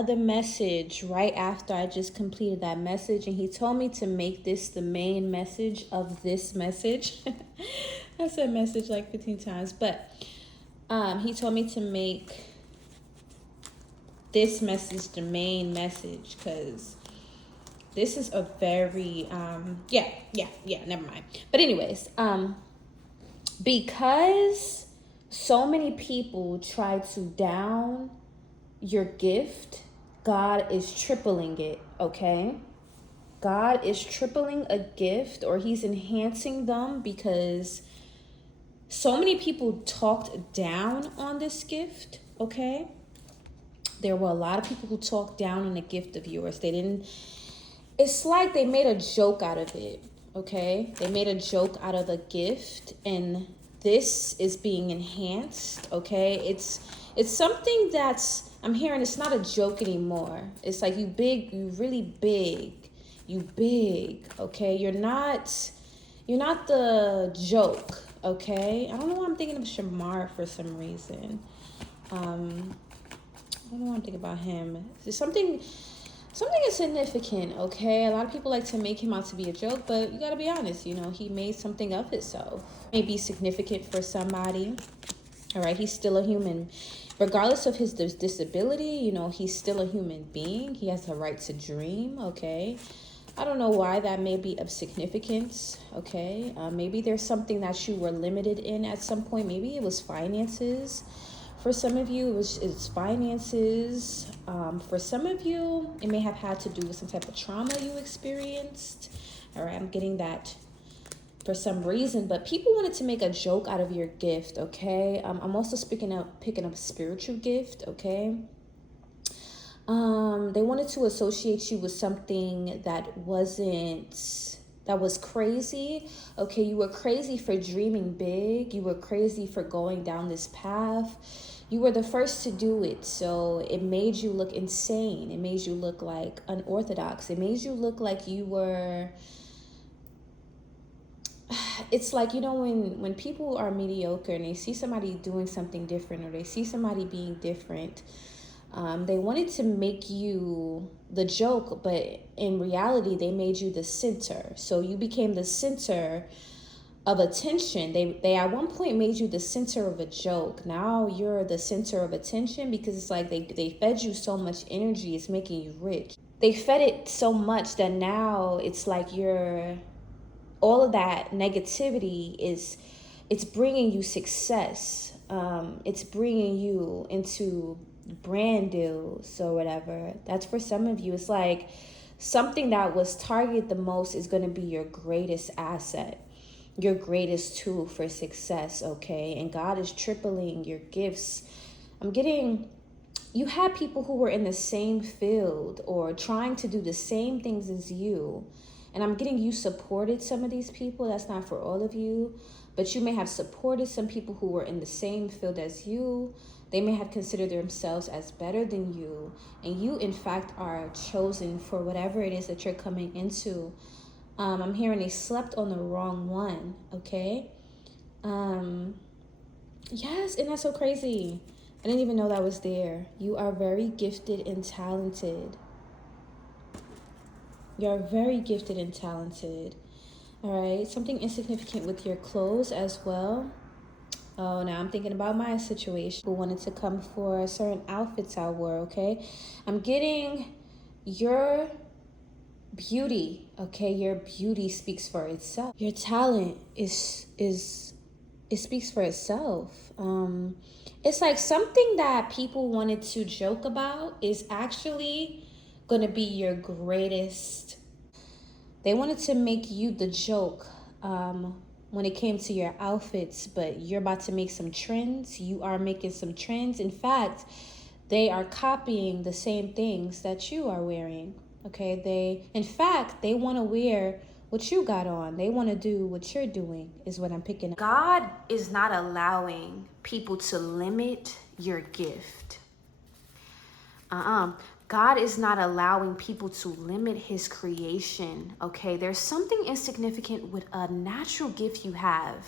another message right after I just completed that message, and he told me to make this the main message of this message. I said message like 15 times, but he told me to make this message the main message, because this is a very never mind. But anyways, because so many people try to down your gift, God is tripling it, okay? God is tripling a gift, or he's enhancing them, because so many people talked down on this gift, okay? There were a lot of people who talked down on the gift of yours. It's like they made a joke out of it, okay? They made a joke out of the gift, and this is being enhanced, okay? It's something that's, I'm hearing it's not a joke anymore. It's like you really big, okay? You're not the joke, okay? I don't know why I'm thinking of Shamar for some reason. I don't know why I'm thinking about him. There's something insignificant, okay? A lot of people like to make him out to be a joke, but you gotta be honest, he made something of himself. May be significant for somebody, all right? He's still a human. Regardless of his disability, he's still a human being. He has the right to dream, okay? I don't know why that may be of significance, okay? Maybe there's something that you were limited in at some point. Maybe it was finances. For some of you, it's finances. For some of you, it may have had to do with some type of trauma you experienced. All right, I'm getting that for some reason. But people wanted to make a joke out of your gift, okay? I'm also picking up spiritual gift, okay? They wanted to associate you with something that was crazy. Okay, you were crazy for dreaming big. You were crazy for going down this path. You were the first to do it, so it made you look insane. It made you look like unorthodox. It made you look like you were... It's like, when people are mediocre and they see somebody doing something different, or they see somebody being different, they wanted to make you the joke, but in reality, they made you the center. So you became the center of attention. They at one point made you the center of a joke. Now you're the center of attention, because it's like they fed you so much energy, it's making you rich. They fed it so much that now it's like all of that negativity it's bringing you success. It's bringing you into brand deals or whatever. That's for some of you. It's like something that was targeted the most is going to be your greatest asset, your greatest tool for success, okay? And God is tripling your gifts. You had people who were in the same field or trying to do the same things as you. And I'm getting you supported some of these people. That's not for all of you. But you may have supported some people who were in the same field as you. They may have considered themselves as better than you. And you, in fact, are chosen for whatever it is that you're coming into. I'm hearing they slept on the wrong one, okay? Yes, and that's so crazy. I didn't even know that was there. You are very gifted and talented. You're very gifted and talented. All right, something insignificant with your clothes as well. Oh, now I'm thinking about my situation. Who wanted to come for certain outfits I wore, okay? I'm getting your beauty, okay? Your beauty speaks for itself. Your talent it speaks for itself. It's like something that people wanted to joke about is actually going to be your greatest. They wanted to make you the joke when it came to your outfits, but you're about to make some trends. You are making some trends. In fact, they are copying the same things that you are wearing. Okay, they want to wear what you got on. They want to do what you're doing, is what I'm picking up. God is not allowing people to limit your gift. God is not allowing people to limit his creation, okay? There's something insignificant with a natural gift you have.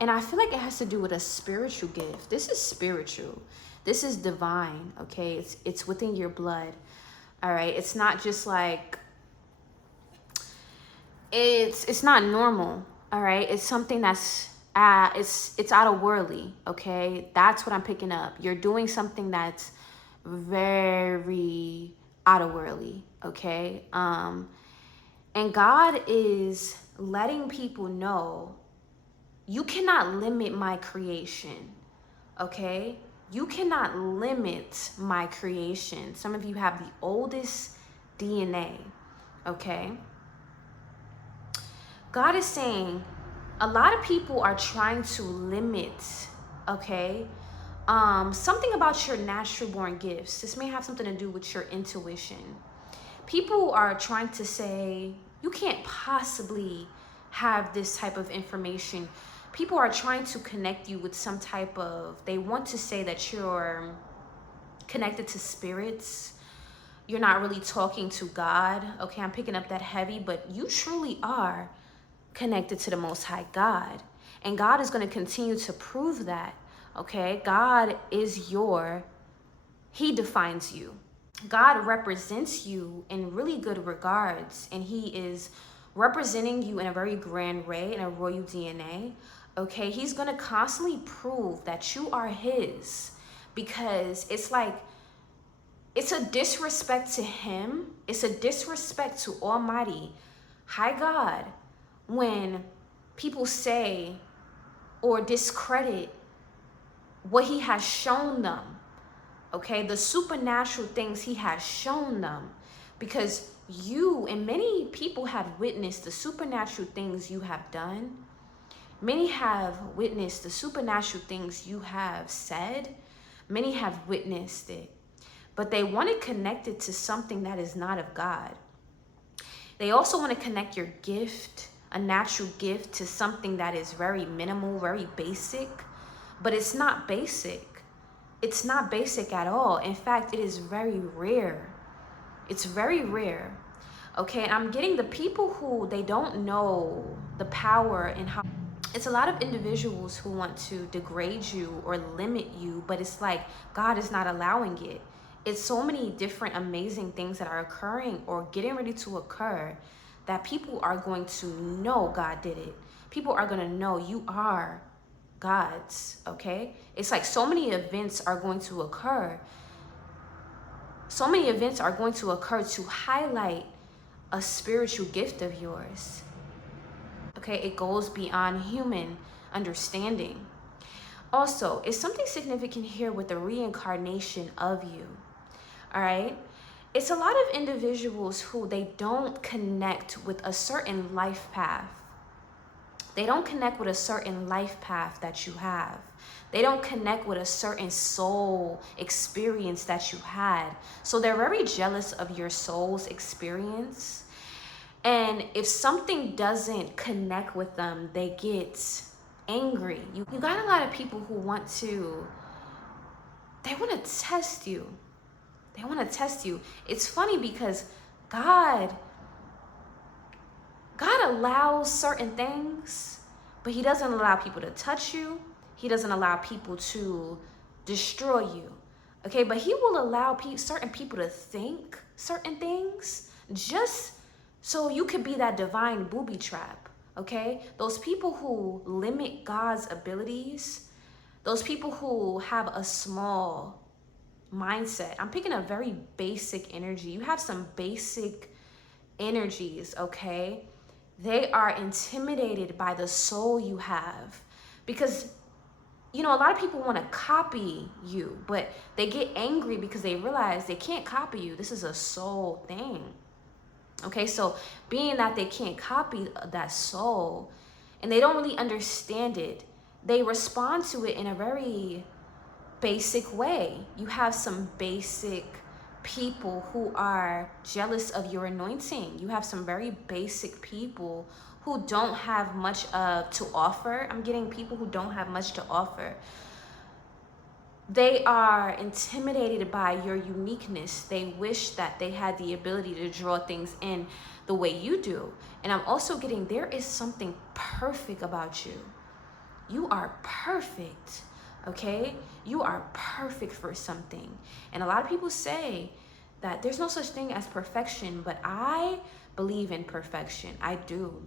And I feel like it has to do with a spiritual gift. This is spiritual. This is divine, okay? It's within your blood, all right? It's not just like, it's not normal, all right? It's something that's it's out of worldly, okay? That's what I'm picking up. You're doing something that's very out of worldly, okay? And God is letting people know, you cannot limit my creation, okay? You cannot limit my creation. Some of you have the oldest DNA, okay? God is saying, a lot of people are trying to limit, okay, something about your natural born gifts. This may have something to do with your intuition. People are trying to say, you can't possibly have this type of information. People are trying to connect you with some type of, they want to say that you're connected to spirits. You're not really talking to God. Okay, I'm picking up that heavy, but you truly are connected to the Most High God. And God is going to continue to prove that, okay? God is He defines you. God represents you in really good regards, and He is representing you in a very grand way, in a royal DNA, okay? He's going to constantly prove that you are His, because it's like, it's a disrespect to Him. It's a disrespect to Almighty High God when people say or discredit what He has shown them, okay? The supernatural things He has shown them, because you and many people have witnessed the supernatural things you have done. Many have witnessed the supernatural things you have said. Many have witnessed it, but they want to connect it to something that is not of God. They also want to connect your gift, a natural gift, to something that is very minimal, very basic, but it's not basic. It's not basic at all. In fact, it is very rare. It's very rare. Okay, and I'm getting the people who, they don't know the power and how. It's a lot of individuals who want to degrade you or limit you, but it's like God is not allowing it. It's so many different amazing things that are occurring or getting ready to occur that people are going to know God did it. People are going to know you are God's, okay? It's like so many events are going to occur. So many events are going to occur to highlight a spiritual gift of yours. Okay, it goes beyond human understanding. Also, is something significant here with the reincarnation of you, all right? It's a lot of individuals who, they don't connect with a certain life path. They don't connect with a certain life path that you have. They don't connect with a certain soul experience that you had. So they're very jealous of your soul's experience. And if something doesn't connect with them, they get angry. You got a lot of people who want to, they want to test you. They want to test you. It's funny because God allows certain things, but He doesn't allow people to touch you. He doesn't allow people to destroy you. Okay, but He will allow certain people to think certain things just so you could be that divine booby trap, okay? Those people who limit God's abilities, those people who have a small mindset. I'm picking a very basic energy. You have some basic energies, okay? They are intimidated by the soul you have, because, you know, a lot of people want to copy you, but they get angry because they realize they can't copy you. This is a soul thing. Okay, so being that they can't copy that soul and they don't really understand it, they respond to it in a very basic way. You have some basic people who are jealous of your anointing. You have some very basic people who don't have much to offer. I'm getting people who don't have much to offer. They are intimidated by your uniqueness. They wish that they had the ability to draw things in the way you do. And I'm also getting, there is something perfect about you. You are perfect. okay? You are perfect for something. And a lot of people say that there's no such thing as perfection, but I believe in perfection. I do.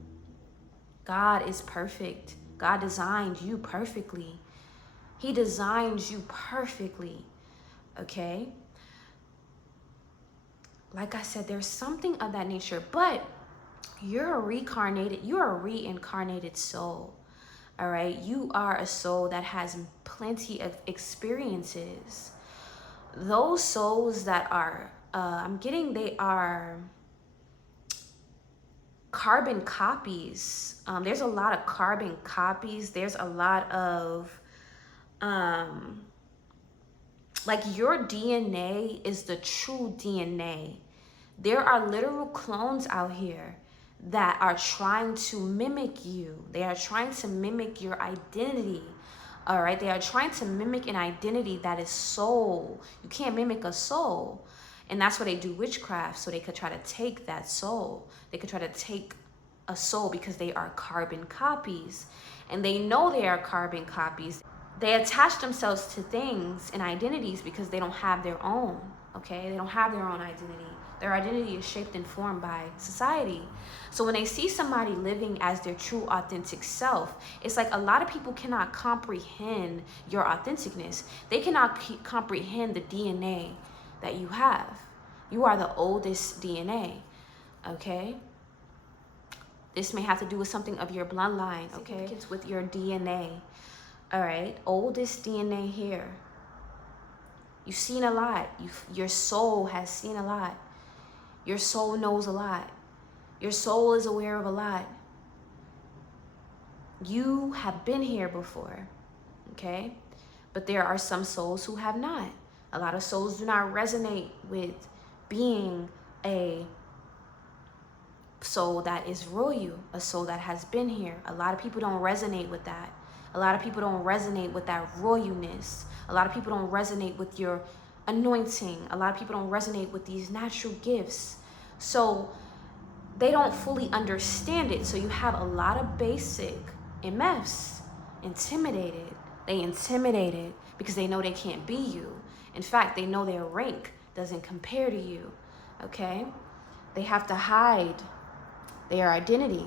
God is perfect. God designed you perfectly. He designed you perfectly, okay? Like I said, there's something of that nature, but you're a reincarnated soul, all right? You are a soul that has plenty of experiences. Those souls that are, they are carbon copies. There's a lot of carbon copies. There's a lot of, like your DNA is the true DNA. There are literal clones out here that are trying to mimic you. They are trying to mimic your identity. All right. They are trying to mimic an identity that is soul. You can't mimic a soul. And that's why they do witchcraft. So they could try to take that soul. They could try to take a soul because they are carbon copies. And they know they are carbon copies. They attach themselves to things and identities because they don't have their own. Okay. They don't have their own identity. Their identity is shaped and formed by society. So when they see somebody living as their true authentic self, it's like a lot of people cannot comprehend your authenticness. They cannot comprehend the DNA that you have. You are the oldest DNA, okay? This may have to do with something of your bloodline, okay? It's with your DNA, all right? Oldest DNA here. You've seen a lot. Your soul has seen a lot. Your soul knows a lot. Your soul is aware of a lot. You have been here before, okay? But there are some souls who have not. A lot of souls do not resonate with being a soul that is royal, a soul that has been here. A lot of people don't resonate with that. A lot of people don't resonate with that royalness. A lot of people don't resonate with your anointing. A lot of people don't resonate with these natural gifts. So they don't fully understand it. So you have a lot of basic MFs intimidated. They intimidated because they know they can't be you. In fact, they know their rank doesn't compare to you, okay? They have to hide their identity.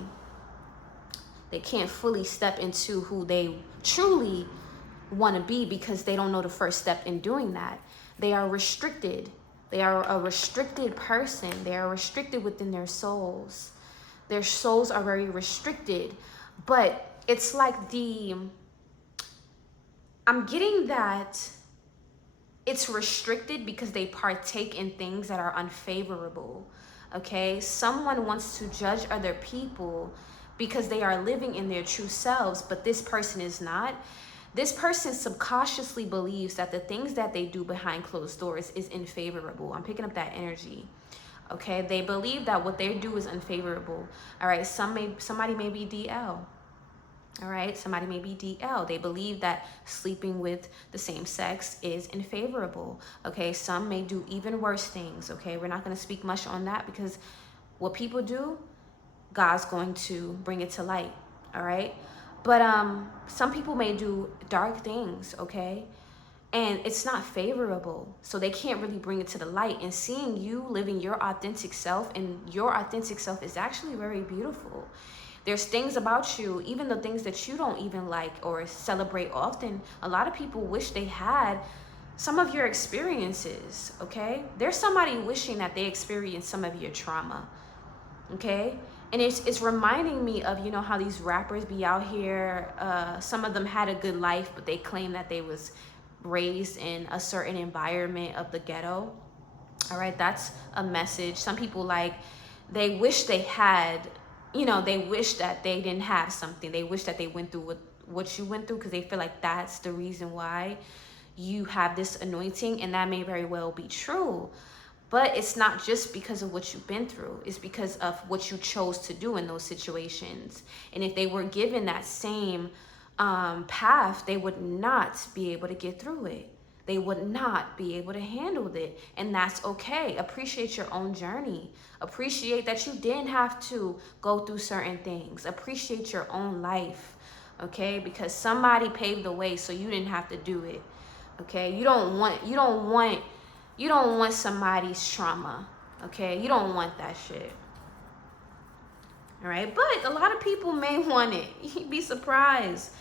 They can't fully step into who they truly want to be because they don't know the first step in doing that. They are restricted. They are a restricted person. They are restricted within their souls. Their souls are very restricted. But it's like I'm getting that it's restricted because they partake in things that are unfavorable. Okay? Someone wants to judge other people because they are living in their true selves, but this person is not. This person subconsciously believes that the things that they do behind closed doors is unfavorable. I'm picking up that energy. Okay, they believe that what they do is unfavorable. All right, somebody may be DL. All right, somebody may be DL. They believe that sleeping with the same sex is unfavorable. Okay, some may do even worse things. Okay, we're not going to speak much on that because what people do, God's going to bring it to light. All right. But some people may do dark things, okay? And it's not favorable. So they can't really bring it to the light. And seeing you living your authentic self, and your authentic self is actually very beautiful. There's things about you, even the things that you don't even like or celebrate often. A lot of people wish they had some of your experiences, okay? There's somebody wishing that they experienced some of your trauma, okay? And it's reminding me of, you know, how these rappers be out here. Some of them had a good life, but they claim that they was raised in a certain environment of the ghetto. All right, that's a message. Some people, like, they wish they had, you know, they wish that they didn't have something. They wish that they went through what you went through because they feel like that's the reason why you have this anointing. And that may very well be true. But it's not just because of what you've been through. It's because of what you chose to do in those situations. And if they were given that same path, they would not be able to get through it. They would not be able to handle it. And that's okay. Appreciate your own journey. Appreciate that you didn't have to go through certain things. Appreciate your own life. okay? Because somebody paved the way so you didn't have to do it, okay? You don't want somebody's trauma, okay? You don't want that shit. All right, but a lot of people may want it. You'd be surprised.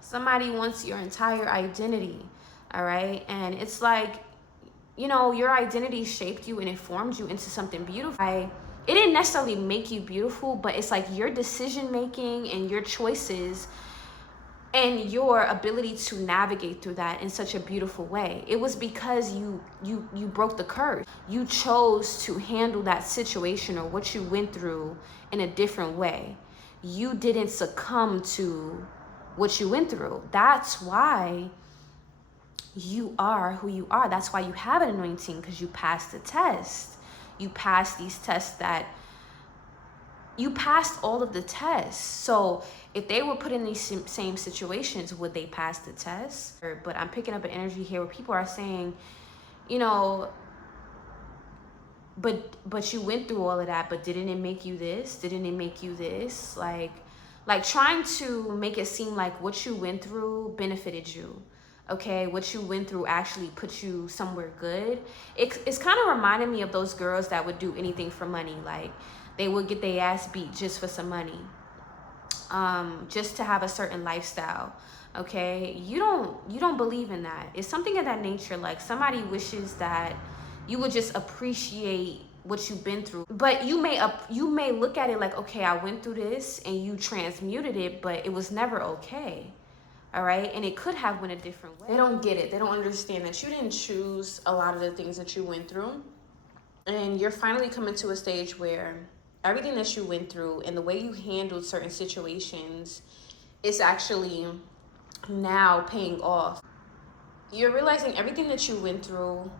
Somebody wants your entire identity, all right? And it's like, you know, your identity shaped you and it formed you into something beautiful. It didn't necessarily make you beautiful, but it's like your decision making and your choices and your ability to navigate through that in such a beautiful way. It was because you broke the curse. You chose to handle that situation or what you went through in a different way. You didn't succumb to what you went through. That's why you are who you are. That's why you have an anointing, because you passed the test. You passed these tests you passed all of the tests. So if they were put in these same situations, would they pass the test? But I'm picking up an energy here where people are saying, you know, but you went through all of that, but didn't it make you this? Didn't it make you this? Like trying to make it seem like what you went through benefited you. Okay, what you went through actually put you somewhere good. It's kind of reminding me of those girls that would do anything for money. Like, they would get their ass beat just for some money, just to have a certain lifestyle. Okay, you don't believe in that. It's something of that nature. Like, somebody wishes that you would just appreciate what you've been through. But you may look at it like, okay, I went through this and you transmuted it, but it was never okay. All right, and it could have went a different way. They don't get it. They don't understand that you didn't choose a lot of the things that you went through, and you're finally coming to a stage where everything that you went through and the way you handled certain situations is actually now paying off. You're realizing everything that you went through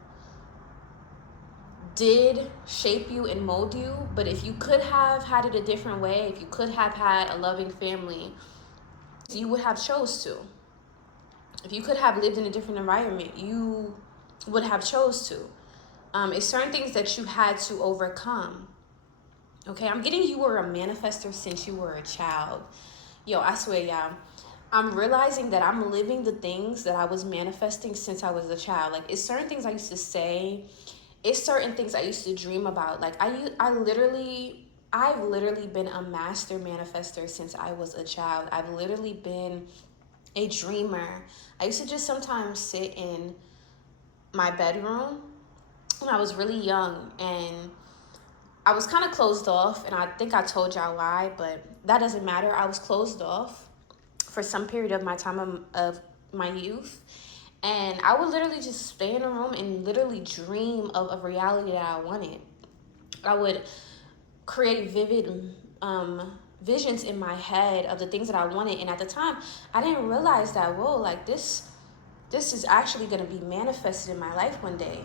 did shape you and mold you, but if you could have had it a different way, if you could have had a loving family, you would have chose to. If you could have lived in a different environment, you would have chose to. It's certain things that you had to overcome. Okay, I'm getting you were a manifester since you were a child. Yo, I swear, y'all, I'm realizing that I'm living the things that I was manifesting since I was a child. Like, it's certain things I used to say. It's certain things I used to dream about. Like, I've literally been a master manifester since I was a child. I've literally been a dreamer. I used to just sometimes sit in my bedroom when I was really young, and I was kind of closed off, and I think I told y'all why, but that doesn't matter. I was closed off for some period of my time of my youth, and I would literally just stay in a room and literally dream of a reality that I wanted. I would create vivid visions in my head of the things that I wanted, and at the time, I didn't realize that, whoa, like this is actually going to be manifested in my life one day.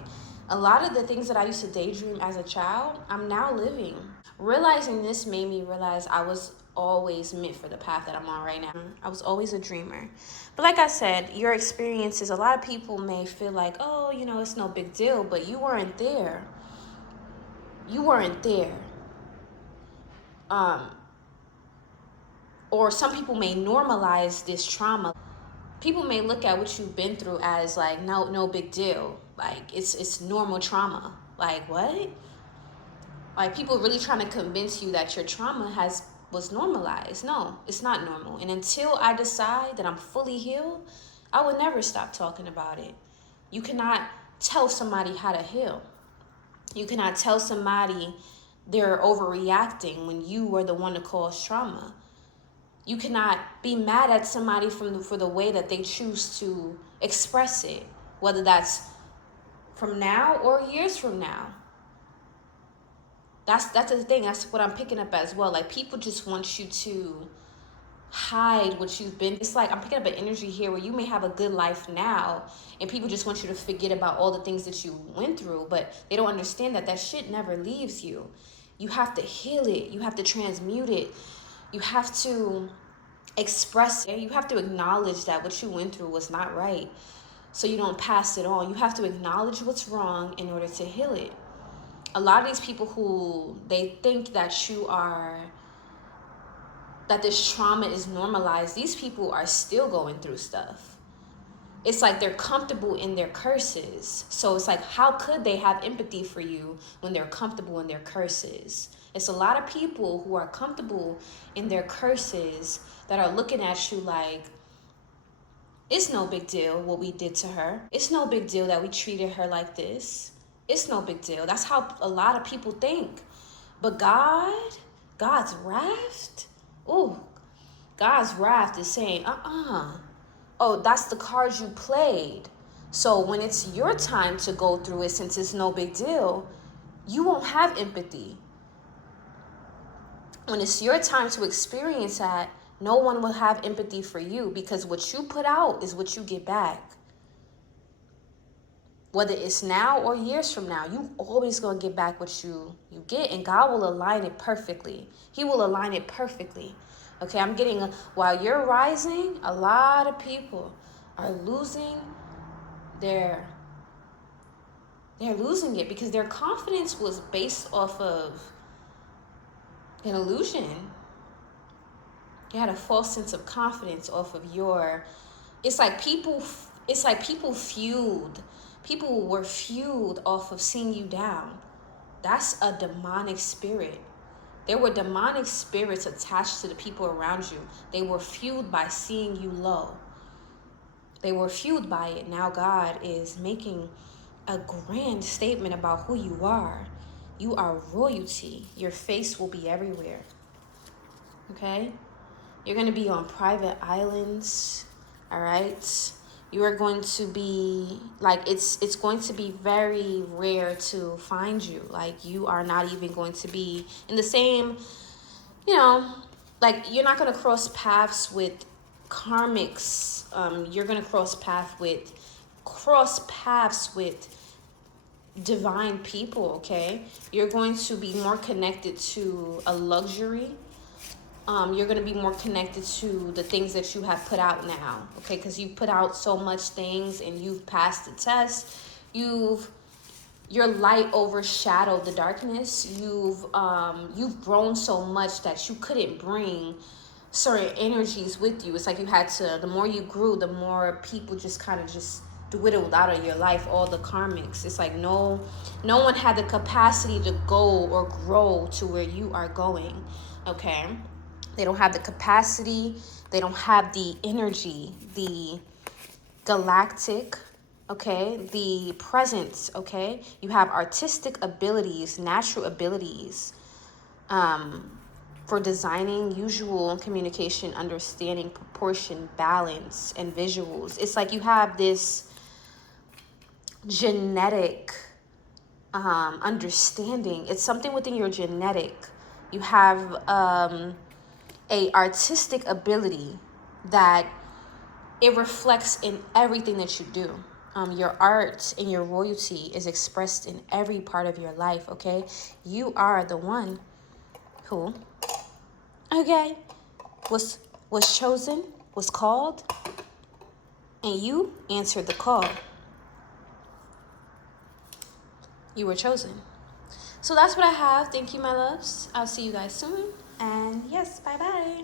A lot of the things that I used to daydream as a child, I'm now living. Realizing this made me realize I was always meant for the path that I'm on right now. I was always a dreamer. But like I said, your experiences, a lot of people may feel like, oh, you know, it's no big deal, but you weren't there. You weren't there. Or some people may normalize this trauma. People may look at what you've been through as like, no big deal. Like, it's normal trauma. Like, what? Like, people really trying to convince you that your trauma was normalized. No, it's not normal. And until I decide that I'm fully healed, I will never stop talking about it. You cannot tell somebody how to heal. You cannot tell somebody they're overreacting when you were the one to cause trauma. You cannot be mad at somebody for the way that they choose to express it, whether that's from now or years from now. That's the thing. That's what I'm picking up as well. Like, people just want you to hide what you've been. It's like I'm picking up an energy here where you may have a good life now, and people just want you to forget about all the things that you went through, but they don't understand that shit never leaves you. You have to heal it. You have to transmute it. You have to express it. You have to acknowledge that what you went through was not right, so you don't pass it on. You have to acknowledge what's wrong in order to heal it. A lot of these people who they think that that this trauma is normalized, these people are still going through stuff. It's like they're comfortable in their curses. So it's like, how could they have empathy for you when they're comfortable in their curses? It's a lot of people who are comfortable in their curses that are looking at you like, it's no big deal what we did to her. It's no big deal that we treated her like this. It's no big deal. That's how a lot of people think. But God's wrath, God's wrath is saying, oh, that's the cards you played. So when it's your time to go through it, since it's no big deal, you won't have empathy. When it's your time to experience that, no one will have empathy for you, because what you put out is what you get back. Whether it's now or years from now, you always going to get back what you get, and God will align it perfectly. He will align it perfectly. Okay, I'm getting, while you're rising, a lot of people are losing they're losing it because their confidence was based off of an illusion. You had a false sense of confidence off of it's like people people were fueled off of seeing you down. That's a demonic spirit. There were demonic spirits attached to the people around you. They were fueled by seeing you low. They were fueled by it. Now God is making a grand statement about who you are. You are royalty. Your face will be everywhere. Okay? You're going to be on private islands. All right? You are going to be, like, it's going to be very rare to find you. Like, you are not even going to be in the same, like, you're not going to cross paths with karmics. You're going to cross paths with divine people, okay? You're going to be more connected to a luxury. You're going to be more connected to the things that you have put out now, okay? Because you put out so much things and you've passed the test. Your light overshadowed the darkness. You've grown so much that you couldn't bring certain energies with you. It's like you had to, the more you grew, the more people just kind of just dwindled out of your life, all the karmics. It's like no one had the capacity to go or grow to where you are going, okay? They don't have the capacity. They don't have the energy, the galactic, okay? The presence, okay? You have artistic abilities, natural abilities for designing, usual communication, understanding, proportion, balance, and visuals. It's like you have this genetic understanding. It's something within your genetic. You have a artistic ability that it reflects in everything that you do. Your art and your royalty is expressed in every part of your life, okay? You are the one who, okay, was chosen, was called, and you answered the call. You were chosen. So that's what I have. Thank you, my loves. I'll see you guys soon. And yes, bye-bye.